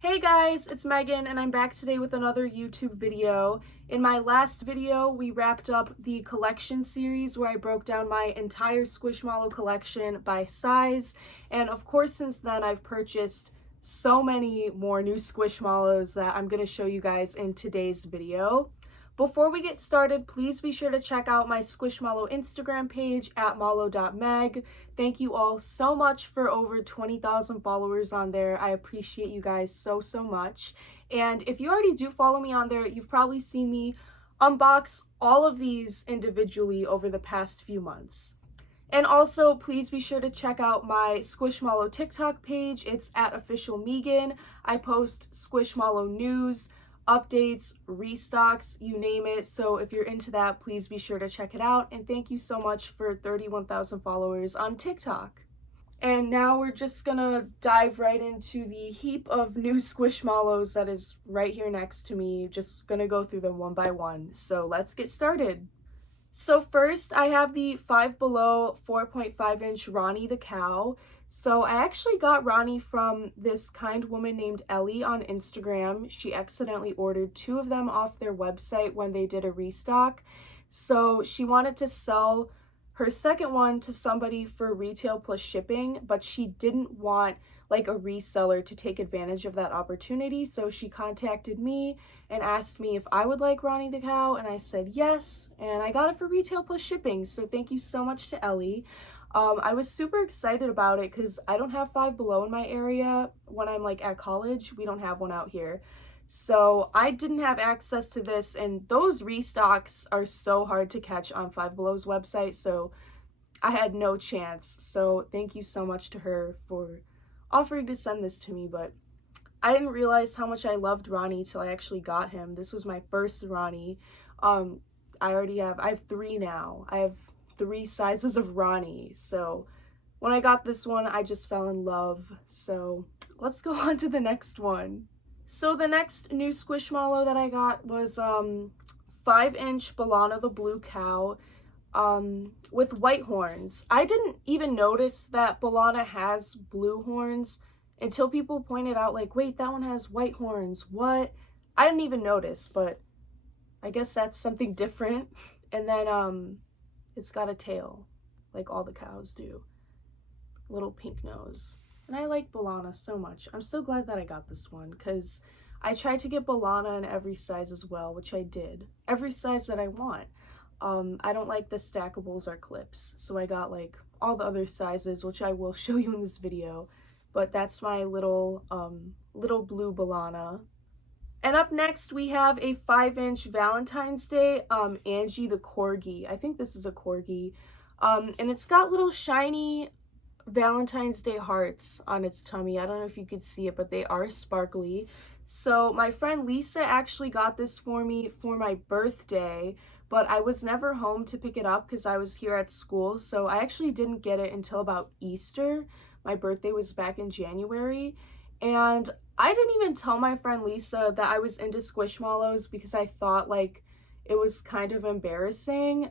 Hey guys, it's Megan and I'm back today with another YouTube video. In my last video, we wrapped up the collection series where I broke down my entire Squishmallow collection by size, and of course since then I've purchased so many more new Squishmallows that I'm going to show you guys in today's video. Before we get started, please be sure to check out my Squishmallow Instagram page at mallow.meg. Thank you all so much for over 20,000 followers on there. I appreciate you guys so much. And if you already do follow me on there, you've probably seen me unbox all of these individually over the past few months. And also, please be sure to check out my Squishmallow TikTok page. It's at official Megan. I post Squishmallow news, updates, restocks, you name it. So if you're into that, please be sure to check it out. And thank you so much for 31,000 followers on TikTok. And now we're just gonna dive right into the heap of new Squishmallows that is right here next to me. Just gonna go through them one by one. So let's get started. So first, I have the Five Below 4.5-inch Ronnie the cow. So I actually got Ronnie from this kind woman named Ellie on Instagram. She accidentally ordered 2 of them off their website when they did a restock. So she wanted to sell her second one to somebody for retail plus shipping, but she didn't want like a reseller to take advantage of that opportunity. So she contacted me and asked me if I would like Ronnie the cow, and I said yes, and I got it for retail plus shipping. So thank you so much to Ellie. I was super excited about it because I don't have Five Below in my area. When I'm like at college, we don't have one out here. So I didn't have access to this, and those restocks are so hard to catch on Five Below's website, so I had no chance. So thank you so much to her for offering to send this to me, but I didn't realize how much I loved Ronnie till I actually got him. This was my first Ronnie. I have 3 now. I have 3 sizes of Ronnie. So when I got this one, I just fell in love. So let's go on to the next one. So the next new Squishmallow that I got was 5-inch Bolana the blue cow with white horns. I didn't even notice that Bolana has blue horns until people pointed out, like, wait, that one has white horns. What? I didn't even notice, but I guess that's something different. And then it's got a tail, like all the cows do. Little pink nose. And I like Bolana so much. I'm so glad that I got this one, because I tried to get Bolana in every size as well, which I did. Every size that I want. I don't like the stackables or clips, so I got like all the other sizes, which I will show you in this video. But that's my little blue Bolana. And up next, we have a 5-inch Valentine's Day, Angie the corgi. I think this is a corgi. And it's got little shiny Valentine's Day hearts on its tummy. I don't know if you could see it, but they are sparkly. So my friend Lisa actually got this for me for my birthday, but I was never home to pick it up because I was here at school. So I actually didn't get it until about Easter. My birthday was back in January. And I didn't even tell my friend Lisa that I was into Squishmallows because I thought like it was kind of embarrassing.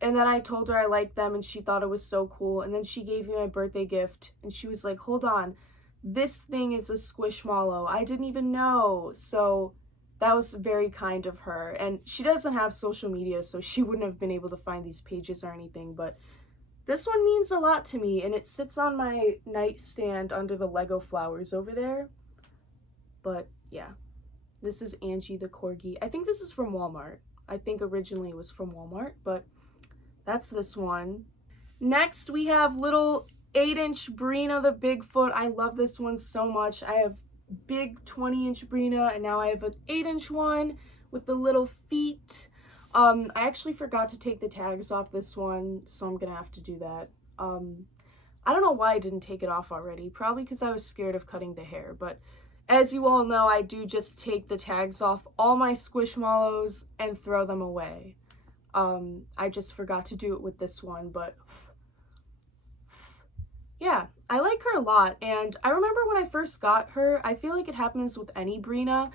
And then I told her I liked them and she thought it was so cool. And then she gave me my birthday gift and she was like, hold on, this thing is a Squishmallow. I didn't even know. So that was very kind of her. And she doesn't have social media, so she wouldn't have been able to find these pages or anything. But this one means a lot to me, and it sits on my nightstand under the Lego flowers over there. But yeah, this is Angie the corgi. I think this is from Walmart. I think originally it was from Walmart, but that's this one. Next, we have little 8-inch Brina the Bigfoot. I love this one so much. I have big 20-inch Brina, and now I have an 8-inch one with the little feet. I actually forgot to take the tags off this one, so I'm gonna have to do that. I don't know why I didn't take it off already. Probably because I was scared of cutting the hair, but as you all know, I do just take the tags off all my Squishmallows and throw them away. I just forgot to do it with this one, but yeah, I like her a lot. And I remember when I first got her, I feel like it happens with any Brina.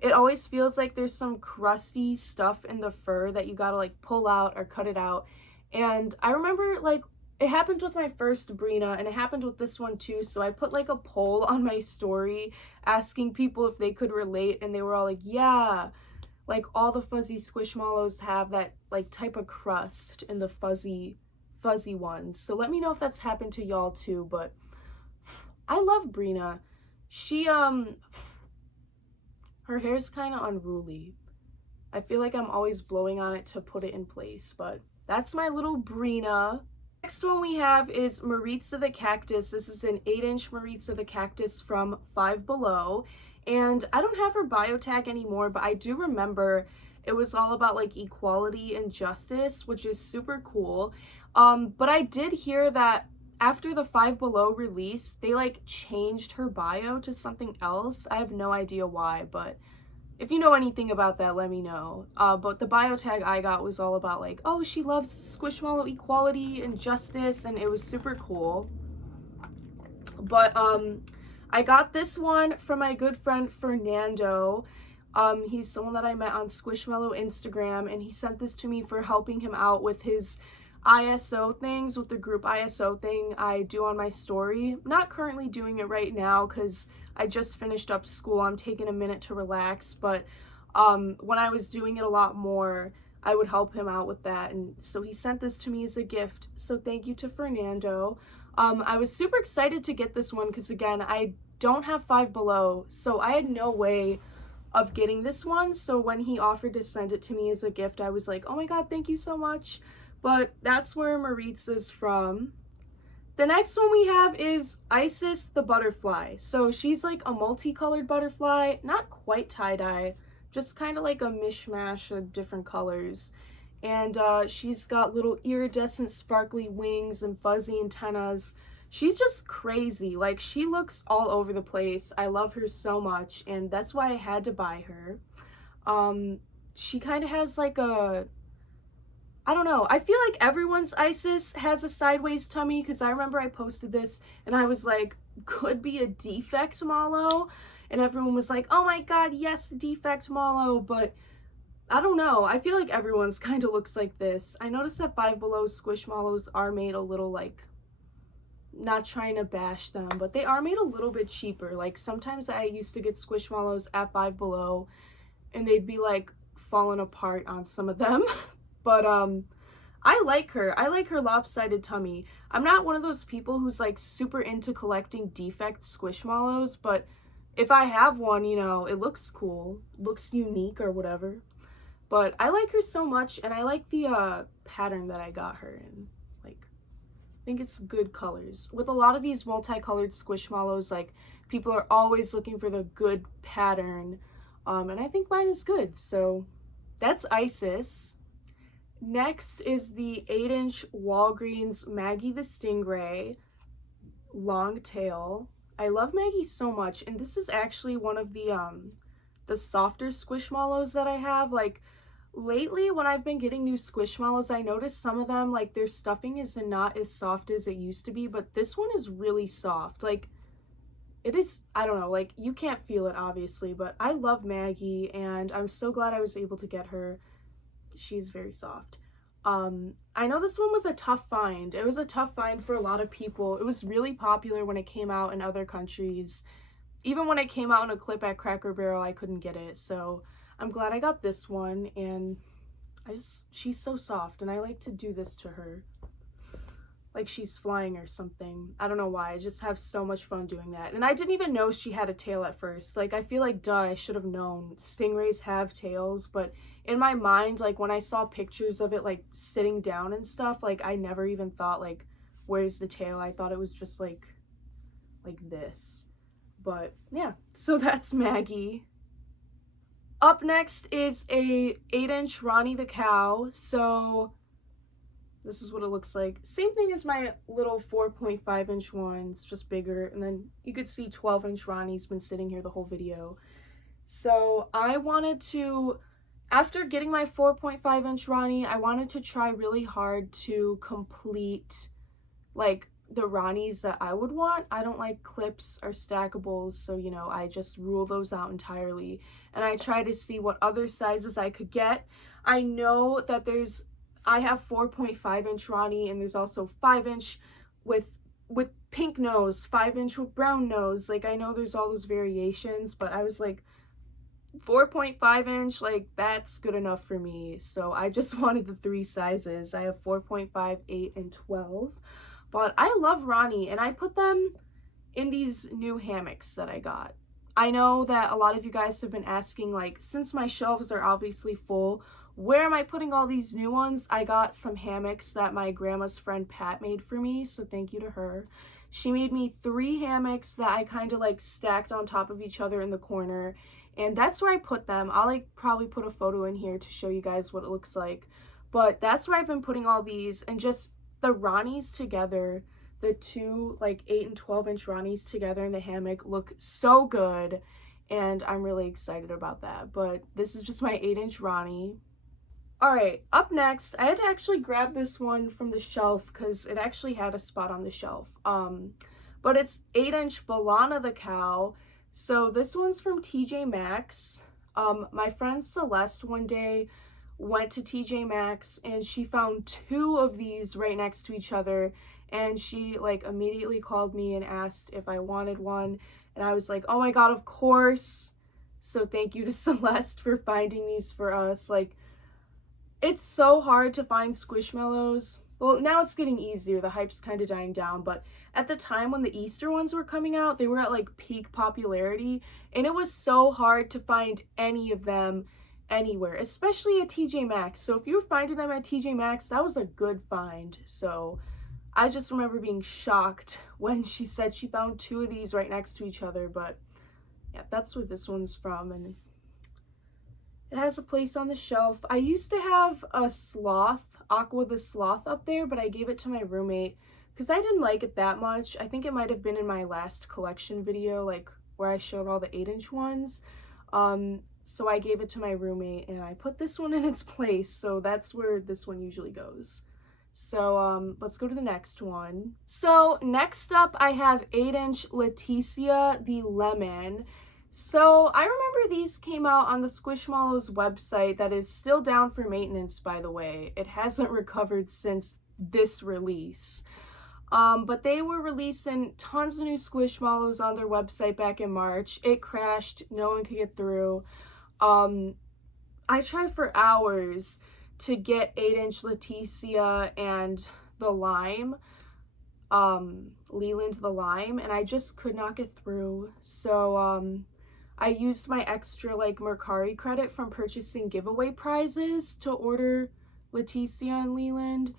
It always feels like there's some crusty stuff in the fur that you gotta like pull out or cut it out. And I remember like it happened with my first Brina, and it happened with this one too. So I put like a poll on my story asking people if they could relate, and they were all like, yeah, like all the fuzzy squishmallows have that like type of crust in the fuzzy ones. So let me know if that's happened to y'all too. But I love Brina. She her hair's kind of unruly. I feel like I'm always blowing on it to put it in place, but that's my little Brina. Next one we have is Maritza the Cactus. This is an 8-inch Maritza the Cactus from Five Below. And I don't have her bio tag anymore, but I do remember it was all about like equality and justice, which is super cool. But I did hear that after the Five Below release, they like changed her bio to something else. I have no idea why, but if you know anything about that, let me know. But the bio tag I got was all about like, oh, she loves Squishmallow equality and justice, and it was super cool. But I got this one from my good friend Fernando. He's someone that I met on Squishmallow Instagram, and he sent this to me for helping him out with his ISO things, with the group ISO thing I do on my story. I'm not currently doing it right now because I just finished up school. I'm taking a minute to relax, but when I was doing it a lot more, I would help him out with that, and so he sent this to me as a gift, so thank you to Fernando. I was super excited to get this one because, again, I don't have Five Below, so I had no way of getting this one, so when he offered to send it to me as a gift, I was like, oh my god, thank you so much. But that's where Maritza's from. The next one we have is Isis the butterfly. So she's like a multicolored butterfly, not quite tie-dye, just kind of like a mishmash of different colors. And she's got little iridescent sparkly wings and fuzzy antennas. She's just crazy. Like, she looks all over the place. I love her so much, and that's why I had to buy her. She kind of has like a, I don't know, I feel like everyone's Isis has a sideways tummy, because I remember I posted this and I was like, could be a defect mallow, and everyone was like, oh my god, yes, defect mallow. But I don't know, I feel like everyone's kind of looks like this. I noticed that Five Below Squishmallows are made a little, like, not trying to bash them, but they are made a little bit cheaper. Like, sometimes I used to get Squishmallows at Five Below and they'd be like falling apart on some of them. But I like her. I like her lopsided tummy. I'm not one of those people who's like super into collecting defect Squishmallows, but if I have one, you know, it looks cool, looks unique or whatever. But I like her so much, and I like the pattern that I got her in. Like, I think it's good colors. With a lot of these multicolored Squishmallows, like, people are always looking for the good pattern, and I think mine is good. So that's Isis. Next is the 8-inch Walgreens Maggie the Stingray long tail. I love Maggie so much, and this is actually one of the softer Squishmallows that I have. Like, lately when I've been getting new Squishmallows, I noticed some of them, like, their stuffing is not as soft as it used to be, but this one is really soft. Like, it is, I don't know, like, you can't feel it obviously, but I love Maggie, and I'm so glad I was able to get her. She's very soft. I know this one was a tough find. It was a tough find for a lot of people. It was really popular when it came out in other countries. Even when it came out in a clip at Cracker Barrel, I couldn't get it. So I'm glad I got this one, and she's so soft, and I like to do this to her. Like she's flying or something. I don't know why. I just have so much fun doing that. And I didn't even know she had a tail at first. Like, I feel like, duh, I should have known. Stingrays have tails, but in my mind, like, when I saw pictures of it, like, sitting down and stuff, like, I never even thought, like, where's the tail? I thought it was just, like this. But, yeah. So that's Maggie. Up next is a 8-inch Ronnie the cow. So this is what it looks like. Same thing as my little 4.5-inch one. It's just bigger. And then you could see 12-inch Ronnie's been sitting here the whole video. So I wanted to, after getting my 4.5-inch Ronnie, I wanted to try really hard to complete, like, the Ronnies that I would want. I don't like clips or stackables, so, you know, I just rule those out entirely. And I try to see what other sizes I could get. I know that there's I have 4.5-inch Ronnie, and there's also 5-inch with pink nose, 5-inch with brown nose. Like, I know there's all those variations, but I was like, 4.5-inch, like, that's good enough for me. So I just wanted the 3 sizes. I have 4.5, 8, and 12. But I love Ronnie, and I put them in these new hammocks that I got. I know that a lot of you guys have been asking, like, since my shelves are obviously full, where am I putting all these new ones? I got some hammocks that my grandma's friend Pat made for me, so thank you to her. She made me 3 hammocks that I kind of like stacked on top of each other in the corner, and that's where I put them. I'll like probably put a photo in here to show you guys what it looks like, but that's where I've been putting all these, and just the Ronnies together, the 2 like 8 and 12-inch Ronnies together in the hammock look so good, and I'm really excited about that. But this is just my 8-inch Ronnie. Alright, up next, I had to actually grab this one from the shelf because it actually had a spot on the shelf. But it's 8-inch Bolana the cow. So this one's from TJ Maxx. My friend Celeste one day went to TJ Maxx and she found 2 of these right next to each other, and she like immediately called me and asked if I wanted one, and I was like, oh my god, of course. So thank you to Celeste for finding these for us. Like, it's so hard to find Squishmallows. Well, now it's getting easier. The hype's kind of dying down, but at the time when the Easter ones were coming out, they were at like peak popularity, and it was so hard to find any of them anywhere, especially at TJ Maxx. So if you were finding them at TJ Maxx, that was a good find. So I just remember being shocked when she said she found 2 of these right next to each other. But yeah, that's where this one's from, and it has a place on the shelf. I used to have a sloth, Aqua the Sloth, up there, but I gave it to my roommate because I didn't like it that much. I think it might have been in my last collection video, like where I showed all the 8-inch ones. So I gave it to my roommate, and I put this one in its place, so that's where this one usually goes. So let's go to the next one. So next up, I have 8-inch Leticia the Lemon. So I remember these came out on the Squishmallows website that is still down for maintenance, by the way. It hasn't recovered since this release. But they were releasing tons of new Squishmallows on their website back in March. It crashed. No one could get through. I tried for hours to get 8-inch Leticia and the Lime, Leland the Lime, and I just could not get through. So, I used my extra like Mercari credit from purchasing giveaway prizes to order Leticia and Leland.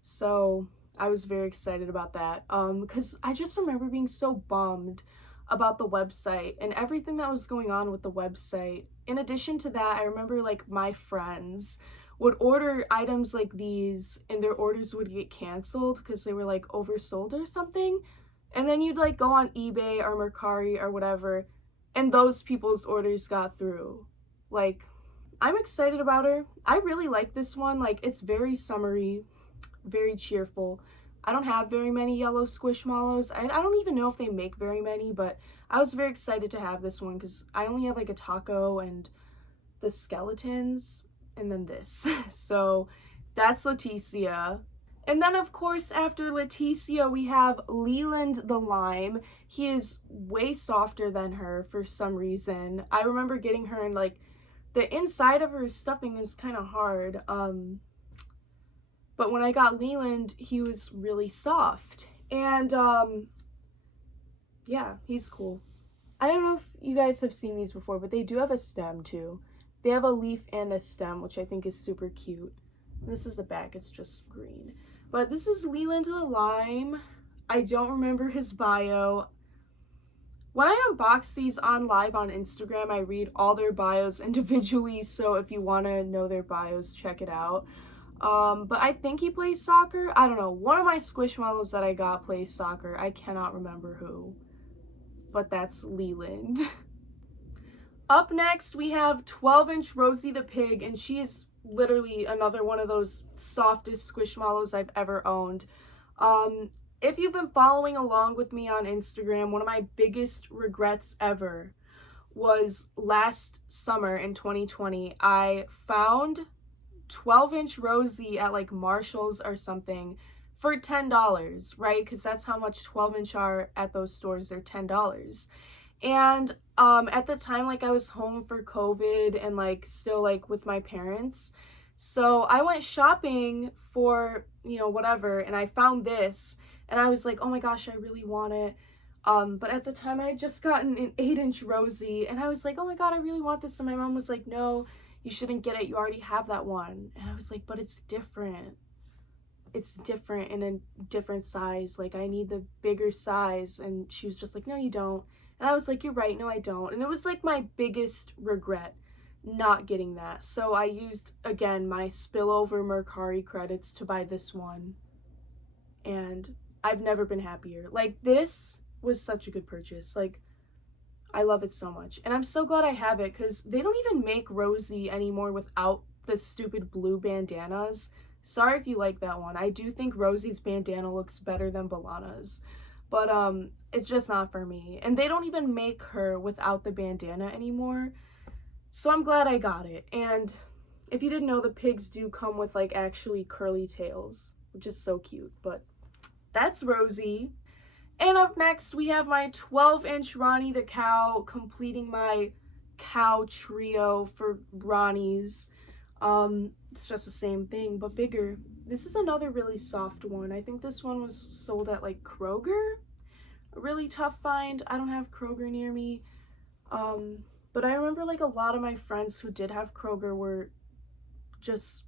So I was very excited about that. Because I just remember being so bummed about the website and everything that was going on with the website. In addition to that, I remember like my friends would order items like these and their orders would get canceled because they were like oversold or something. And then you'd like go on eBay or Mercari or whatever, and those people's orders got through. Like, I'm excited about her. I really like this one. Like, it's very summery, very cheerful. I don't have very many yellow Squishmallows. I don't even know if they make very many, but I was very excited to have this one because I only have like a taco and the skeletons and then this. So that's Leticia. And then, of course, after Leticia, we have Leland the Lime. He is way softer than her for some reason. I remember getting her and, like, the inside of her stuffing is kind of hard. But when I got Leland, he was really soft. And, yeah, he's cool. I don't know if you guys have seen these before, but they do have a stem, too. They have a leaf and a stem, which I think is super cute. This is the back. It's just green. But this is Leland the Lime. I don't remember his bio. When I unbox these on live on Instagram, I read all their bios individually, so if you want to know their bios, check it out. But I think he plays soccer. I don't know. One of my Squishmallows that I got plays soccer. I cannot remember who. But that's Leland. Up next, we have 12-inch Rosie the Pig, and she is literally another one of those softest Squishmallows I've ever owned. If you've been following along with me on Instagram, one of my biggest regrets ever was last summer in 2020. I found 12-inch Rosie at like Marshall's or something for $10, right? Because that's how much 12-inch are at those stores. They're $10. And at the time, like, I was home for COVID and like still like with my parents, so I went shopping for, you know, whatever, and I found this and I was like, oh my gosh, I really want it. But at the time I had just gotten an 8-inch Rosie and I was like, oh my god, I really want this. And my mom was like, no, you shouldn't get it, you already have that one. And I was like, but it's different in a different size, like I need the bigger size. And she was just like, no you don't. And I was like, you're right, no I don't. And it was like my biggest regret not getting that. So I used, again, my spillover Mercari credits to buy this one, and I've never been happier. Like, this was such a good purchase. Like, I love it so much, and I'm so glad I have it, because they don't even make Rosie anymore without the stupid blue bandanas. Sorry if you like that one. I do think Rosie's bandana looks better than Bolana's, but it's just not for me. And they don't even make her without the bandana anymore, so I'm glad I got it. And if you didn't know, the pigs do come with like actually curly tails, which is so cute. But that's Rosie. And up next we have my 12-inch Ronnie the cow, completing my cow trio for Ronnie's. It's just the same thing but bigger. This is another really soft one. I think this one was sold at like Kroger. A really tough find. I don't have Kroger near me. But I remember like a lot of my friends who did have Kroger were just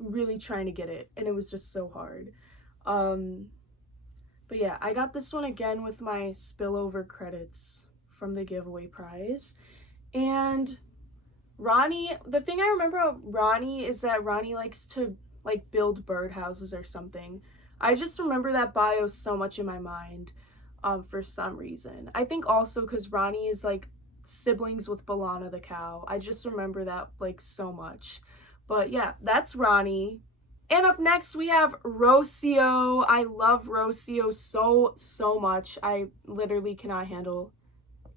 really trying to get it, and it was just so hard. But yeah, I got this one again with my spillover credits from the giveaway prize. And Ronnie, the thing I remember about Ronnie is that Ronnie likes to like build birdhouses or something. I just remember that bio so much in my mind for some reason. I think also because Ronnie is like siblings with Bolana the cow. I just remember that like so much. But yeah, that's Ronnie. And up next we have Rocio. I love Rocio so much. I literally cannot handle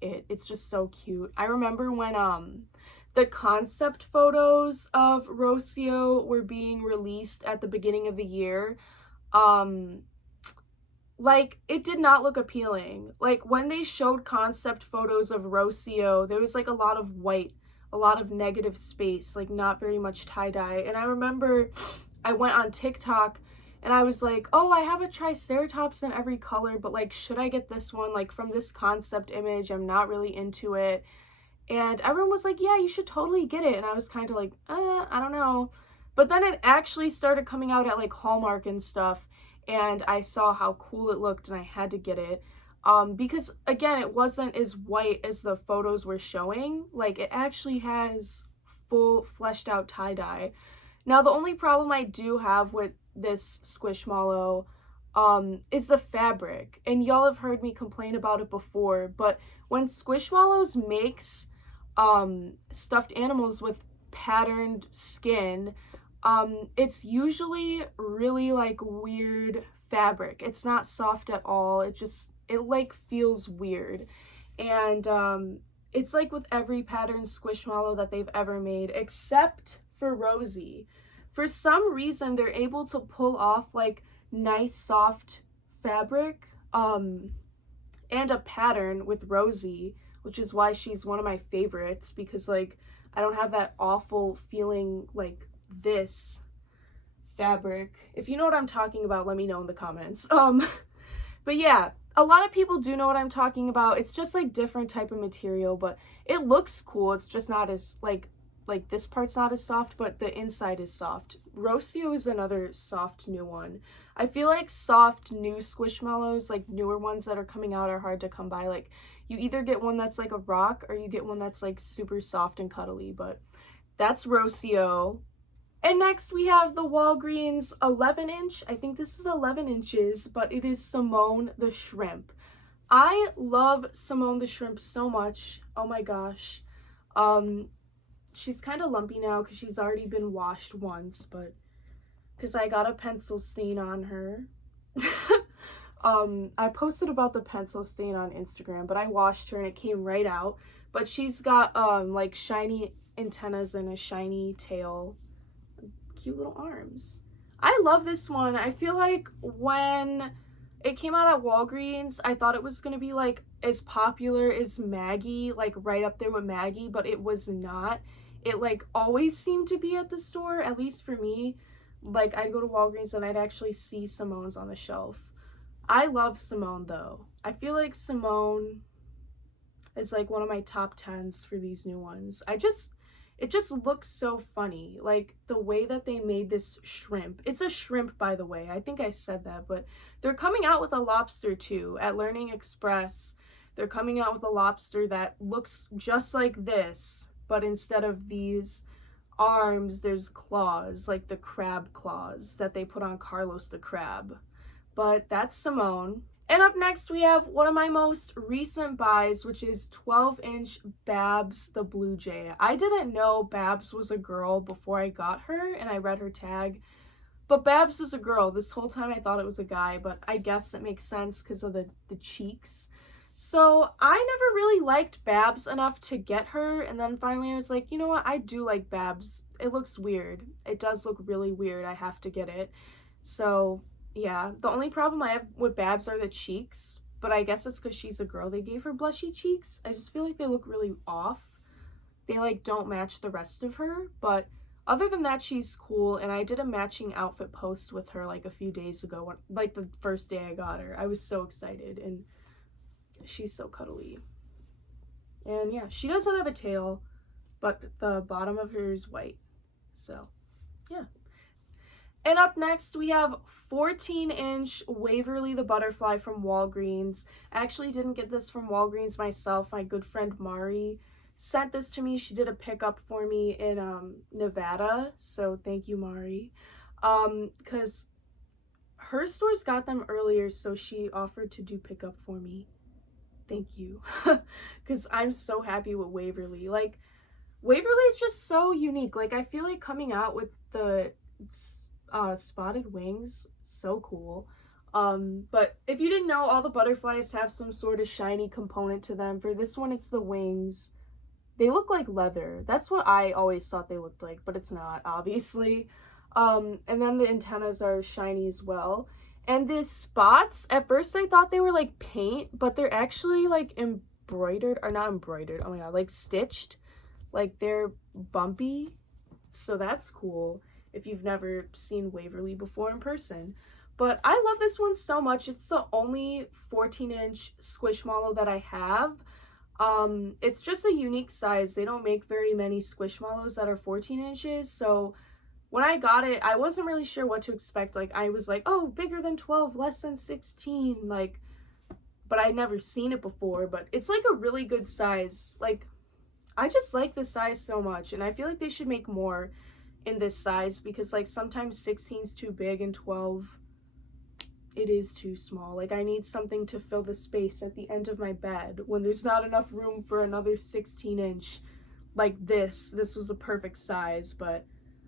it. It's just so cute. I remember when the concept photos of Rocio were being released at the beginning of the year. Like, it did not look appealing. Like, when they showed concept photos of Rocio, there was like a lot of white, a lot of negative space, like not very much tie-dye. And I remember I went on TikTok and I was like, oh, I have a triceratops in every color, but like, should I get this one? Like, from this concept image, I'm not really into it. And everyone was like, yeah, you should totally get it. And I was kind of like, I don't know. But then it actually started coming out at like Hallmark and stuff, and I saw how cool it looked and I had to get it. Because again, it wasn't as white as the photos were showing. Like, it actually has full fleshed out tie-dye. Now, the only problem I do have with this Squishmallow is the fabric. And y'all have heard me complain about it before, but when Squishmallows makes stuffed animals with patterned skin, it's usually really like weird fabric. It's not soft at all. It like feels weird. And it's like with every patterned Squishmallow that they've ever made, except for Rosie. For some reason, they're able to pull off like nice soft fabric and a pattern with Rosie, which is why she's one of my favorites, because like I don't have that awful feeling like this fabric. If you know what I'm talking about, let me know in the comments. But yeah, a lot of people do know what I'm talking about. It's just like different type of material, but it looks cool. It's just not as like this part's not as soft, but the inside is soft. Rocio is another soft new one. I feel like soft new Squishmallows, like newer ones that are coming out, are hard to come by. Like, you either get one that's like a rock or you get one that's like super soft and cuddly. But that's Rocio. And next we have the Walgreens 11-inch. I think this is 11 inches, but it is Simone the shrimp. I love Simone the shrimp so much. Oh my gosh. She's kind of lumpy now because she's already been washed once, but because I got a pencil stain on her. I posted about the pencil stain on Instagram, but I washed her and it came right out. But she's got like shiny antennas and a shiny tail. cute little arms. I love this one. I feel like when it came out at Walgreens, I thought it was going to be like as popular as Maggie, like right up there with Maggie, but it was not. It like always seemed to be at the store, at least for me. Like I'd go to Walgreens and I'd actually see Simone's on the shelf. I love Simone though. I feel like Simone is like one of my top 10s for these new ones. It just looks so funny. Like the way that they made this shrimp. It's a shrimp, by the way. I think I said that, but they're coming out with a lobster too at Learning Express. They're coming out with a lobster that looks just like this, but instead of these arms, there's claws, like the crab claws that they put on Carlos the crab. But that's Simone. And up next, we have one of my most recent buys, which is 12-inch Babs the Blue Jay. I didn't know Babs was a girl before I got her, and I read her tag. But Babs is a girl. This whole time I thought it was a guy, but I guess it makes sense because of the cheeks. So I never really liked Babs enough to get her, and then finally I was like, you know what, I do like Babs. It looks weird. It does look really weird. I have to get it. So yeah, the only problem I have with Babs are the cheeks, but I guess it's because she's a girl. They gave her blushy cheeks. I just feel like they look really off. They like don't match the rest of her, but other than that, she's cool, and I did a matching outfit post with her like a few days ago, like the first day I got her. I was so excited, and she's so cuddly. And yeah, she doesn't have a tail, but the bottom of her is white. So yeah. And up next, we have 14-inch Waverly the Butterfly from Walgreens. I actually didn't get this from Walgreens myself. My good friend Mari sent this to me. She did a pickup for me in Nevada, so thank you, Mari. Because her stores got them earlier, so she offered to do pickup for me. Thank you. Because I'm so happy with Waverly. Like, Waverly is just so unique. Like, I feel like coming out with the spotted wings, so cool. But if you didn't know, all the butterflies have some sort of shiny component to them. For this one, it's the wings. They look like leather. That's what I always thought they looked like, but it's not, obviously. And then the antennas are shiny as well. And the spots, at first I thought they were like paint, but they're actually like embroidered, or not embroidered, oh my god, like stitched. Like they're bumpy, so that's cool if you've never seen Waverly before in person. But I love this one so much. It's the only 14-inch Squishmallow that I have. It's just a unique size. They don't make very many Squishmallows that are 14 inches, so when I got it, I wasn't really sure what to expect. Like, I was like, oh, bigger than 12, less than 16, like, but I'd never seen it before. But it's like a really good size. Like, I just like the size so much, and I feel like they should make more in this size, because like sometimes 16 is too big and 12 it is too small. Like, I need something to fill the space at the end of my bed when there's not enough room for another 16-inch. Like this was a perfect size. But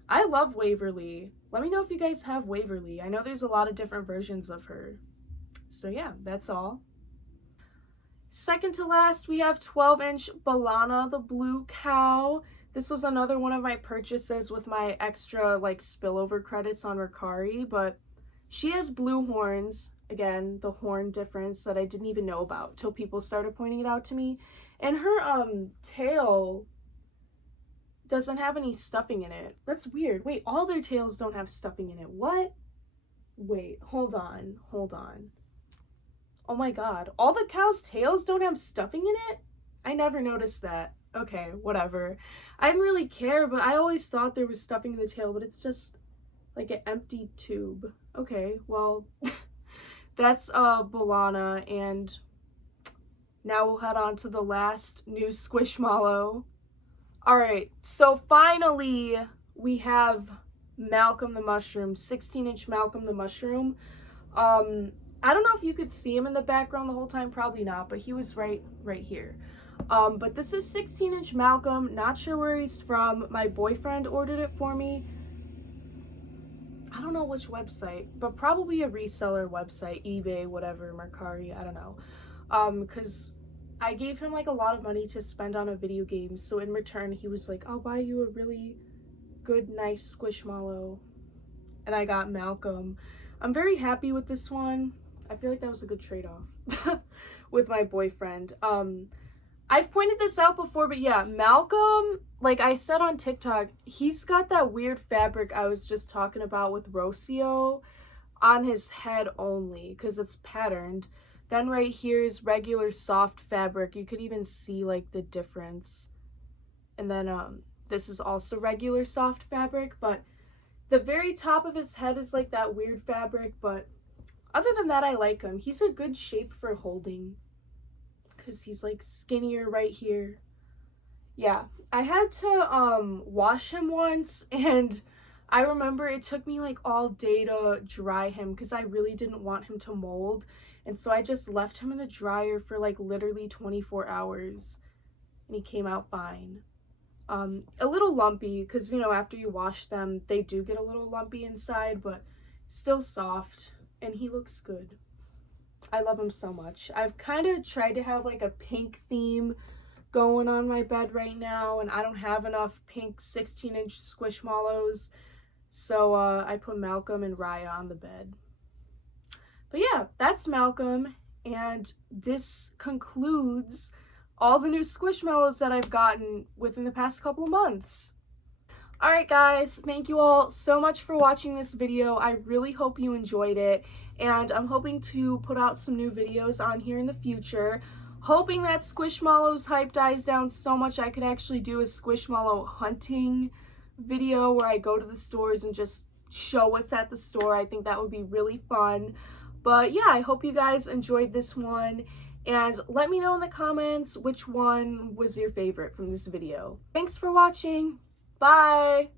I love Waverly. Let me know if you guys have Waverly. I know there's a lot of different versions of her. So yeah, that's all. Second to last, we have 12-inch Bolana the blue cow. This was another one of my purchases with my extra like spillover credits on Mercari, but she has blue horns. Again, the horn difference that I didn't even know about till people started pointing it out to me. And her tail doesn't have any stuffing in it. That's weird. Wait, all their tails don't have stuffing in it. What? Wait, hold on. Oh my god. All the cows' tails don't have stuffing in it? I never noticed that. Okay, whatever. I didn't really care, but I always thought there was stuffing in the tail, but it's just like an empty tube. Okay, well, that's Bolana, and now we'll head on to the last new Squishmallow. Alright, so finally we have Malcolm the Mushroom, 16-inch Malcolm the Mushroom. I don't know if you could see him in the background the whole time, probably not, but he was right here. But this is 16-inch Malcolm, not sure where he's from. My boyfriend ordered it for me. I don't know which website, but probably a reseller website, eBay, whatever, Mercari, I don't know. Because I gave him like a lot of money to spend on a video game, so in return he was like, I'll buy you a really good, nice Squishmallow. And I got Malcolm. I'm very happy with this one. I feel like that was a good trade-off with my boyfriend. I've pointed this out before, but yeah, Malcolm, like I said on TikTok, he's got that weird fabric I was just talking about with Rocio on his head only, because it's patterned. Then right here is regular soft fabric. You could even see like the difference. And then this is also regular soft fabric, but the very top of his head is like that weird fabric, but other than that, I like him. He's a good shape for holding because he's like skinnier right here. Yeah, I had to wash him once, and I remember it took me like all day to dry him because I really didn't want him to mold. And so I just left him in the dryer for like literally 24 hours and he came out fine. A little lumpy because, you know, after you wash them, they do get a little lumpy inside, but still soft, and he looks good. I love him so much. I've kind of tried to have like a pink theme going on my bed right now, and I don't have enough pink 16-inch Squishmallows, so I put Malcolm and Raya on the bed. But yeah, that's Malcolm, and this concludes all the new Squishmallows that I've gotten within the past couple months. Alright guys, thank you all so much for watching this video. I really hope you enjoyed it, and I'm hoping to put out some new videos on here in the future. Hoping that Squishmallows hype dies down so much I could actually do a Squishmallow hunting video where I go to the stores and just show what's at the store. I think that would be really fun. But yeah, I hope you guys enjoyed this one, and let me know in the comments which one was your favorite from this video. Thanks for watching. Bye!